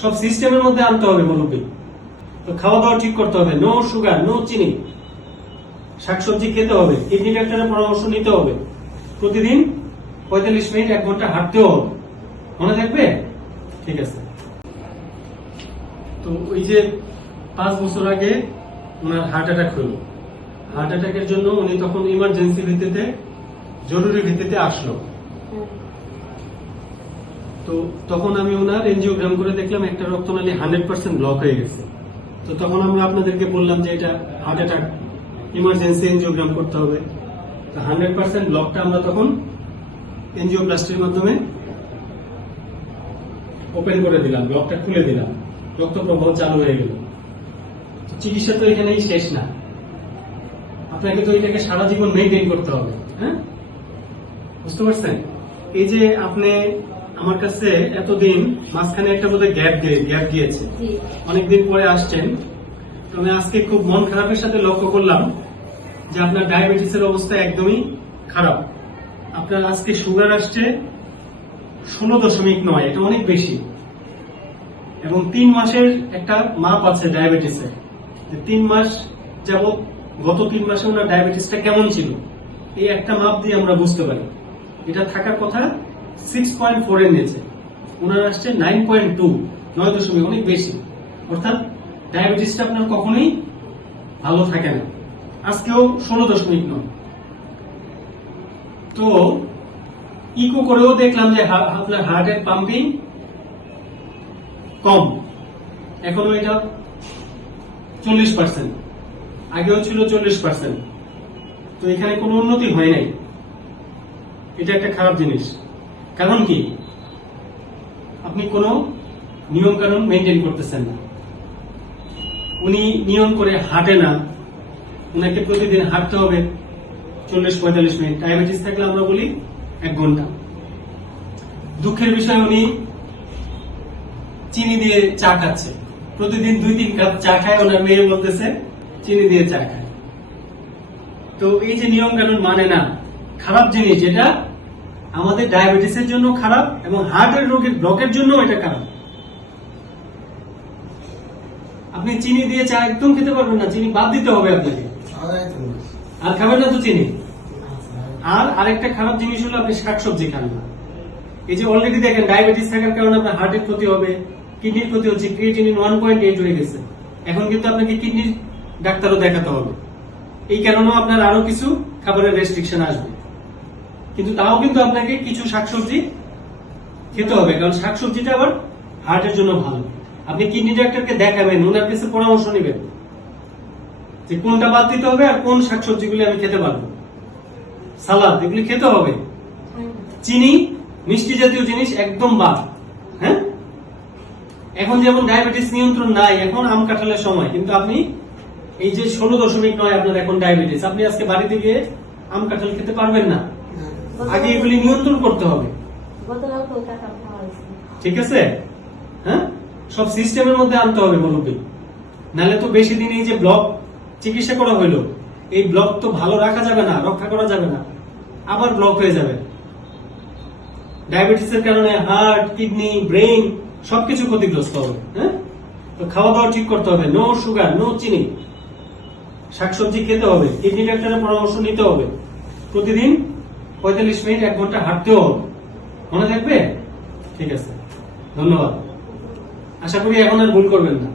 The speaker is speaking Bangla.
সব সিস্টেমের মধ্যে আনতে হবে মুরব্বী। তো খাওয়া দাওয়া ঠিক করতে হবে, নো সুগার, নো চিনি, শাকসবজি খেতে হবে, কিডনি ডাক্তারের পরামর্শ নিতে হবে, প্রতিদিন 45 মিনিট 1 ঘন্টা হাঁটতেও হবে। মনে থাকবে? ঠিক আছে। তো ওই যে 5 বছর আগে ওনার হার্ট অ্যাটাক হলো, হার্ট অ্যাটাকের জন্য উনি তখন ইমার্জেন্সি ভিত্তিতে, জরুরি ভিত্তিতে আসলো। তো তখন আমি ওনার এনজিওগ্রাম করে দেখলাম একটা রক্তনালী 100% ব্লক হয়ে গেছে। তো তখন আমরা আপনাদেরকে বললাম যে এটা হার্ট অ্যাটাক, ইমার্জেন্সি এনজিওগ্রাম করতে হবে। তো 100% ব্লকটা আমরা তখন এনজিওপ্লাস্টির মাধ্যমে ওপেন করে দিলাম, ব্লকটা খুলে দিলাম, রক্ত প্রবাহ চালু হয়ে গেল। চিকিৎসা তো এখানেই শেষ না, আপনাকে তো এটাকে সারা জীবন মেনটেন করতে হবে। হ্যাঁ, বুঝতে পারছেন? এই যে আপনি আমার কাছে এতদিন মাঝখানে একটা বোধহয় গ্যাপ গিয়েছে, অনেকদিন পরে আসছেন। তো আমি আজকে খুব মন খারাপের সাথে লক্ষ্য করলাম যে আপনার ডায়াবেটিসের অবস্থা একদমই খারাপ। আপনার আজকে সুগার আসছে 16.9, এটা অনেক বেশি। এবং 3 মাসের একটা মাপ আছে ডায়াবেটিসের, 3 মাস যাবত, গত 3 মাসে ওনার ডায়াবেটিসটা কেমন ছিল, এই একটা মাপ দিয়ে আমরা বুঝতে পারি। এটা থাকার কথা 6.4 এর নিচে, ওনার আসছে 9.2, 9 অনেক বেশি। অর্থাৎ ডায়াবেটিসটা আপনার কখনোই ভালো থাকে না। আজকেও 16.9। তো ইকো করেও দেখলাম যে আপনার হার্টের পাম্পিং কম, এখনো এটা 40%, আগেও ছিল 40%। তো এখানে কোনো উন্নতি হয় নাই, এটা একটা খারাপ জিনিস। কারণ কি? আপনি কোনো নিয়ম কানুন মেনটেন করতেছেন না। উনি নিয়ম করে হাঁটে না, উনাকে প্রতিদিন হাঁটতে হবে 40-45 মিনিট। ডায়াবেটিস থাকলে আমরা বলি 1 ঘন্টা। দুঃখের বিষয় উনি চিনি দিয়ে চা খাচ্ছে, প্রতিদিন 2-3 কাপ চা খায়। ওনার মেয়ে বলতেছে চিনি দিয়ে চা খায়। তো এই যে নিয়ম কানুন মানে না, খারাপ জিনিস, যেটা আমাদের ডায়াবেটিসের জন্য খারাপ এবং হার্টের রোগের ব্লকের জন্য এটা খারাপ। আপনি চিনি দিয়ে চা একদম খেতে পারবেন না, চিনি বাদ দিতে হবে আপনাকে। আর খাবেন না তো চিনি। আর আরেকটা খারাপ জিনিস হলো আপনি শাকসবজি খান না। এই যে অলরেডি দেখেন ডায়াবেটিস থাকার কারণে আপনার হার্টের ক্ষতি হবে, কিডনির ক্ষতি হচ্ছে, ক্রিয়েটিনিন 1.8 হয়ে গেছে। এখন কিন্তু আপনাকে কিডনির ডাক্তারও দেখাতে হবে। এই কারণেও আপনার আরো কিছু খাবারের রেস্ট্রিকশন আসবে। কিন্তু তাও কিন্তু আপনাকে কিছু শাকসবজি খেতে হবে, কারণ শাকসবজিটা আবার হার্টের জন্য ভালো। আপনি কিডনি ডাক্তারকে দেখাবেন, ওনার কাছে পরামর্শ নেবেন যে কোনটা বাদ দিতে হবে আর কোন শাকসবজিগুলি আমি খেতে পারবো। সালাদ এগুলি খেতে হবে, চিনি মিষ্টি জাতীয় জিনিস একদম বাদ। হ্যাঁ, এখন যেমন ডায়াবেটিস নিয়ন্ত্রণ নাই, এখন আম কাঁঠালের সময়, কিন্তু আপনি এই যে 16.9 আপনার এখন ডায়াবেটিস, আপনি আজকে বাড়িতে গিয়ে আম কাঁঠাল খেতে পারবেন না। আগে এগুলি নিয়ন্ত্রণ করতে হবে, ঠিক আছে? হ্যাঁ, সব সিস্টেমের মধ্যে আনতে হবে মুরব্বী, নাহলে তো বেশি দিন এই যে ব্লক চিকিৎসা করা হইলো, এই ব্লক তো ভালো রাখা যাবে না, রক্ষা করা যাবে না, আবার ব্লক হয়ে যাবে। ডায়াবেটিসের কারণে হার্ট, কিডনি, ব্রেইন সবকিছু ক্ষতিগ্রস্ত হবে। হ্যাঁ, তো খাওয়া দাওয়া ঠিক করতে হবে, নো সুগার, নো চিনি, শাকসবজি খেতে হবে, কিডনি ডাক্তারের পরামর্শ নিতে হবে, প্রতিদিন 45 মিনিট 1 ঘন্টা হাঁটতেও হবে। মনে থাকবে? ঠিক আছে, ধন্যবাদ। আশা করি এখন আর ভুল করবেন না।